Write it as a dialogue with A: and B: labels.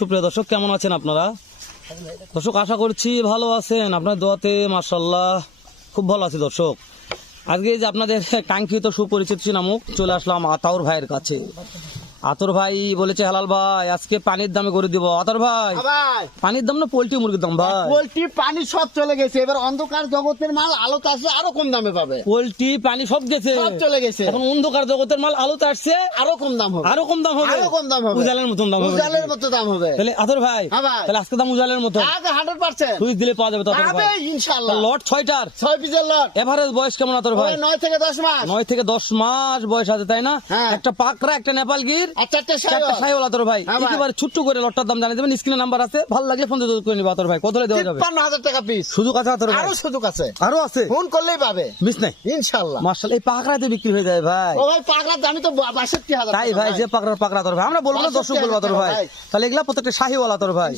A: সুপ্রিয় দর্শক, কেমন আছেন আপনারা? দর্শক, আশা করছি ভালো আছেন। আপনার দোয়াতে মার্শাল্লাহ খুব ভালো আছি দর্শক। আজকে যে আপনাদের কাঙ্ক্ষিত সুপরিচিত নামুক চলে আসলাম আতাউর ভাইয়ের কাছে। আতর ভাই বলেছে হালাল ভাই আজকে পানির দামে করে দিব। আতর ভাই পানির দাম না পোল্ট্রি মুরগির দাম ভাই?
B: পোল্ট্রি পানি সব চলে গেছে। এবার অন্ধকার জগতের মাল আলোতে আসলে আরও কম দামে পাবে।
A: পোল্ট্রি পানি সব গেছে।
B: সব চলে গেছে।
A: এখন অন্ধকার জগতের মাল আলোতে আসছে।
B: আরও কম দাম হবে।
A: আরও কম দাম হবে।
B: আরও কম দাম হবে।
A: উজালের মতন দাম হবে।
B: উজালের মতো দাম হবে।
A: তাহলে আতর ভাই
B: হ্যাঁ
A: তাহলে আজকে দাম উজালের মতো।
B: আগে হান্ড্রেড পার্সেন্ট
A: সুইচ দিলে পাওয়া যাবে তো আতর ভাই
B: ইনশাল্লাহ
A: লট ছয়টার।
B: ছয় পিসের লট।
A: এভারেজ বয়স কেমন আতর ভাই?
B: ওই নয় থেকে দশ মাস।
A: নয় থেকে দশ মাস বয়স আছে তাই না?
B: হ্যাঁ।
A: একটা পাকড়া একটা নেপাল গির
B: আর চারটে
A: চারটা
B: সাইজ
A: সাইওয়াল ভাই।
B: হ্যাঁ
A: একেবারে ছোট্ট করে লটটার দাম জানিয়ে দেবেন। স্ক্রিনে নাম্বার আছে। ভালো লাগলে ফোন করে নিবে আতর ভাই। কত দেওয়া যাবে?
B: তিপ্পান্ন হাজার টাকা পিস
A: সুযোগ আছে আতর
B: আরও সুযোগ আছে।
A: আরও আছে?
B: ফোন করলেই পাবে।
A: মিস নাই?
B: ইনশাল্লাহ
A: মার্শাল এই পাকড়াতে বিক্রি হয়ে যায় ভাই।
B: ও ভাই পাগলার দামি তো বাষট্টি হাজার
A: তাই ভাই যে পাকড়ার পাকড়া আতর ভাই। আমরা বলব না দর্শক বলব
B: তোর
A: ভাই। তাহলে এগুলা প্রত্যেকটা শাহিওয়ালা তোর ভাই।